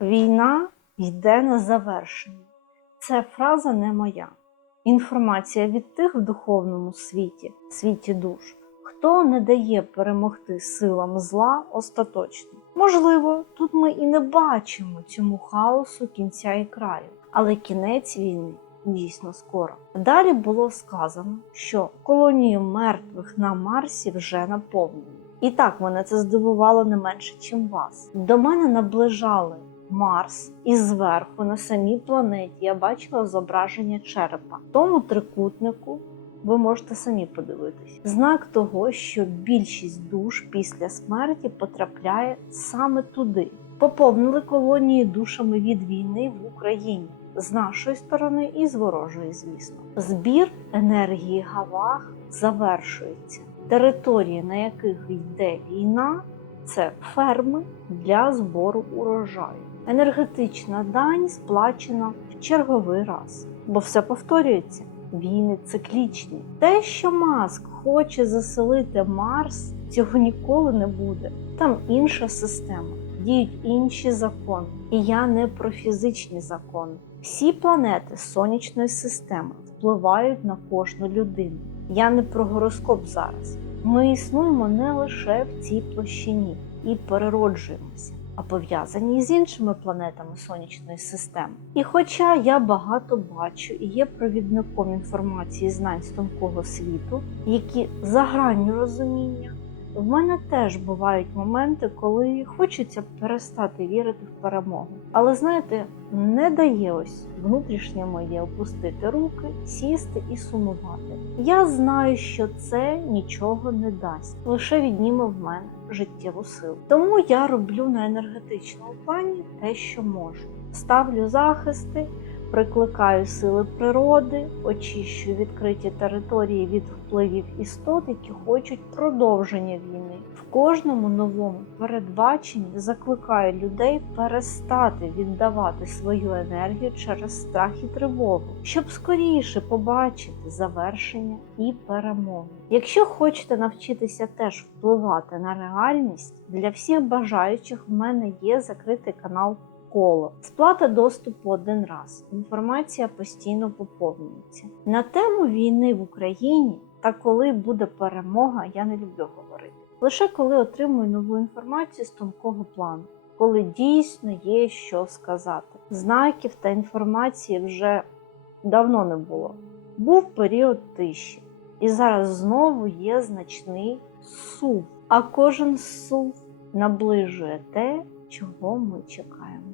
Війна йде на завершення. Це фраза не моя. Інформація від тих в духовному світі, світі душ, хто не дає перемогти силам зла остаточно. Можливо, тут ми і не бачимо цьому хаосу кінця і краю, але кінець війни дійсно скоро. Далі було сказано, що колонії мертвих на Марсі вже наповнені. І так мене це здивувало не менше, ніж вас. До мене наближали Марс, і зверху на самій планеті я бачила зображення черепа. В тому трикутнику ви можете самі подивитись. Знак того, що більшість душ після смерті потрапляє саме туди. Поповнили колонії душами від війни в Україні з нашої сторони і з ворожої, звісно. Збір енергії Гавах завершується. Території, на яких йде війна, це ферми для збору урожаю. Енергетична дань сплачена в черговий раз, бо все повторюється. Війни циклічні. Те, що Маск хоче заселити Марс, цього ніколи не буде. Там інша система, діють інші закони. І я не про фізичні закони. Всі планети сонячної системи впливають на кожну людину. Я не про гороскоп зараз. Ми існуємо не лише в цій площині і перероджуємося, а пов'язані з іншими планетами сонячної системи. І хоча я багато бачу і є провідником інформації знань з тонкого світу, які за гранню розуміння, в мене теж бувають моменти, коли хочеться перестати вірити в перемогу. Але знаєте, не дає ось внутрішнє моє опустити руки, сісти і сумувати. Я знаю, що це нічого не дасть, лише відніме в мене життєву силу. Тому я роблю на енергетичному плані те, що можу. Ставлю захисти, прикликаю сили природи, очищую відкриті території від впливів істот, які хочуть продовження війни. В кожному новому передбаченні закликаю людей перестати віддавати свою енергію через страх і тривогу, щоб скоріше побачити завершення і перемогу. Якщо хочете навчитися теж впливати на реальність, для всіх бажаючих в мене є закритий канал коло. Сплата доступу один раз. Інформація постійно поповнюється. На тему війни в Україні та коли буде перемога, я не люблю говорити. Лише коли отримую нову інформацію з тонкого плану, коли дійсно є що сказати. Знаків та інформації вже давно не було. Був період тиші, і зараз знову є значний сув. А кожен сув наближує те, чого ми чекаємо.